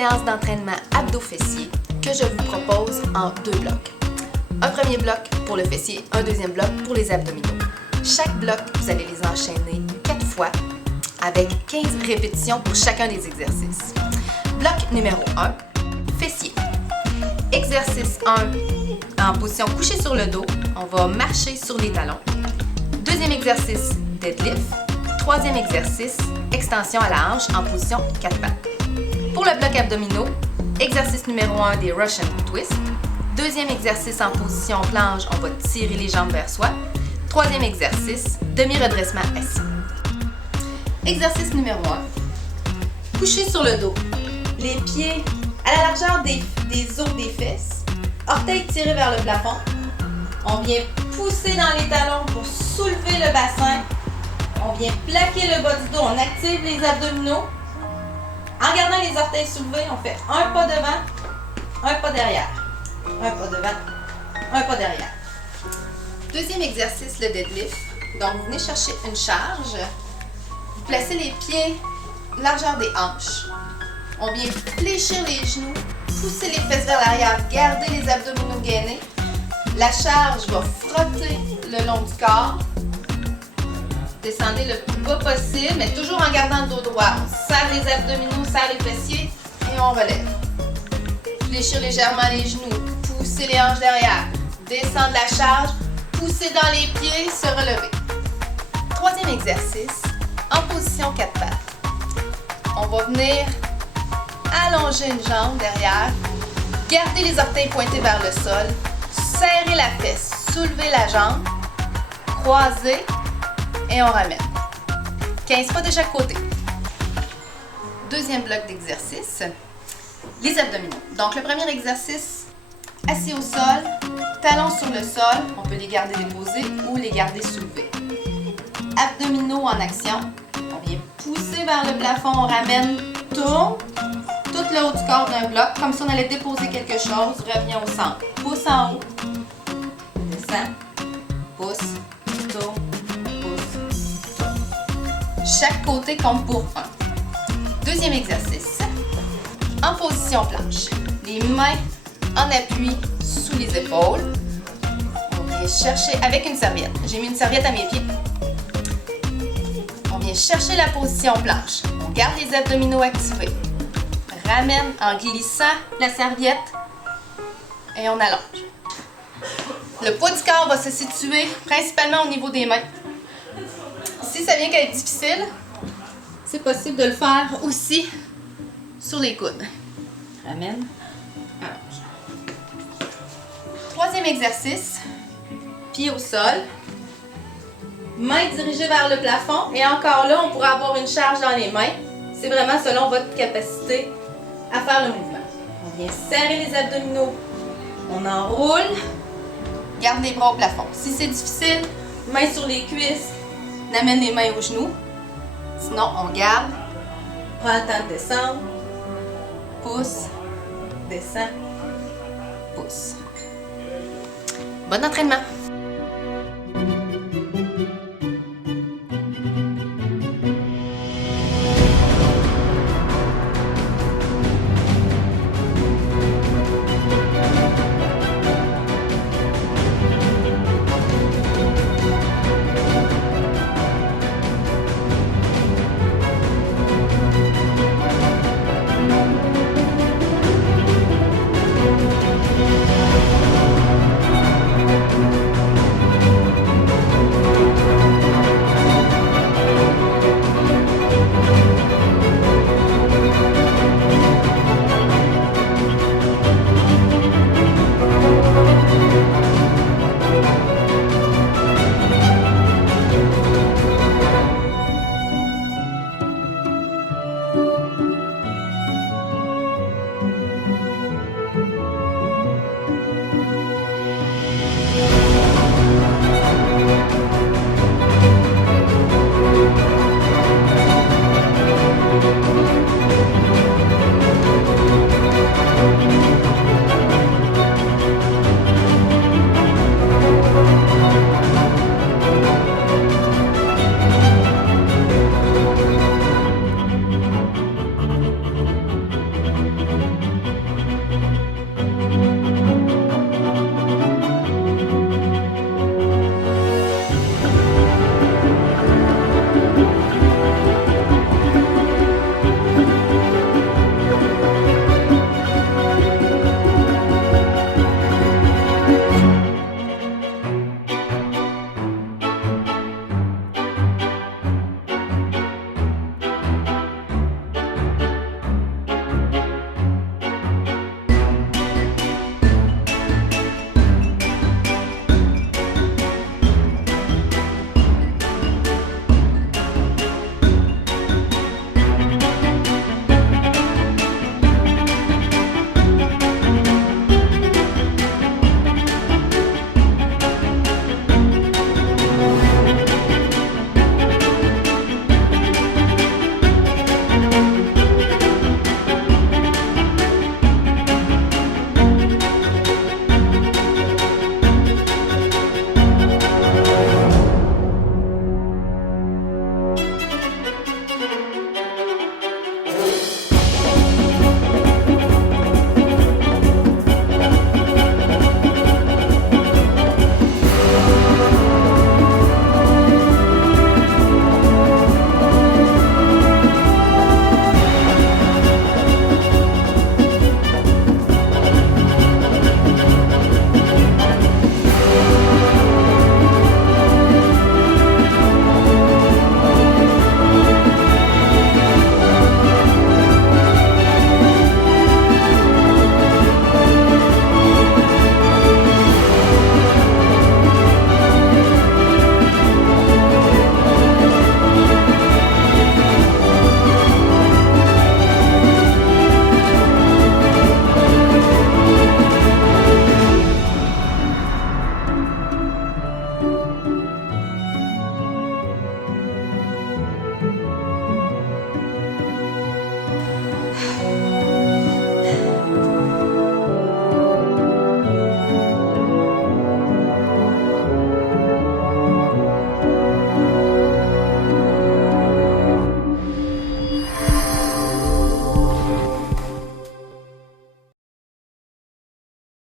séance d'entraînement abdos-fessiers que je vous propose en 2 blocs. Un premier bloc pour le fessier, un deuxième bloc pour les abdominaux. Chaque bloc, vous allez les enchaîner 4 fois avec 15 répétitions pour chacun des exercices. Bloc numéro 1, fessier. Exercice 1, en position couchée sur le dos, on va marcher sur les talons. Deuxième exercice, deadlift. Troisième exercice, extension à la hanche en position 4 pattes. Pour le bloc abdominaux, exercice numéro 1 des Russian Twists. Deuxième exercice en position planche, on va tirer les jambes vers soi. Troisième exercice, demi-redressement assis. Exercice numéro 1, couché sur le dos. Les pieds à la largeur des os des fesses. Orteils tirés vers le plafond. On vient pousser dans les talons pour soulever le bassin. On vient plaquer le bas du dos. On active les abdominaux. En gardant les orteils soulevés, on fait un pas devant, un pas derrière. Un pas devant, un pas derrière. Deuxième exercice, le deadlift. Donc, vous venez chercher une charge. Vous placez les pieds largeur des hanches. On vient fléchir les genoux, pousser les fesses vers l'arrière, garder les abdominaux gainés. La charge va frotter le long du corps. Descendez le plus bas possible, mais toujours en gardant le dos droit. On serre les abdominaux, serre les fessiers et on relève. Fléchir légèrement les genoux, pousser les hanches derrière, descendre la charge, pousser dans les pieds, se relever. Troisième exercice, en position 4 pattes. On va venir allonger une jambe derrière, garder les orteils pointés vers le sol, serrer la fesse, soulever la jambe, croiser et on ramène. 15 pas de chaque côté. Deuxième bloc d'exercice, les abdominaux. Donc le premier exercice, assis au sol, talons sur le sol, on peut les garder déposés ou les garder soulevés. Abdominaux en action, on vient pousser vers le plafond, on ramène, tourne, tout le haut du corps d'un bloc, comme si on allait déposer quelque chose, revient au centre. Pouce en haut, descend, pouce, tourne, pouce, tourne. Chaque côté compte pour 1. Deuxième exercice, en position planche. Les mains en appui sous les épaules. On vient chercher avec une serviette. J'ai mis une serviette à mes pieds. On vient chercher la position planche. On garde les abdominaux activés. Ramène en glissant la serviette et on allonge. Le poids du corps va se situer principalement au niveau des mains. Si ça vient qu'à être difficile, c'est possible de le faire aussi sur les coudes. Ramène, allonge. Troisième exercice, pied au sol, mains dirigées vers le plafond et encore là, on pourra avoir une charge dans les mains. C'est vraiment selon votre capacité à faire le mouvement. On vient serrer les abdominaux, on enroule, garde les bras au plafond. Si c'est difficile, mains sur les cuisses, on amène les mains aux genoux. Sinon, on garde, prend le temps de descendre, pousse, descend, pousse. Bon entraînement!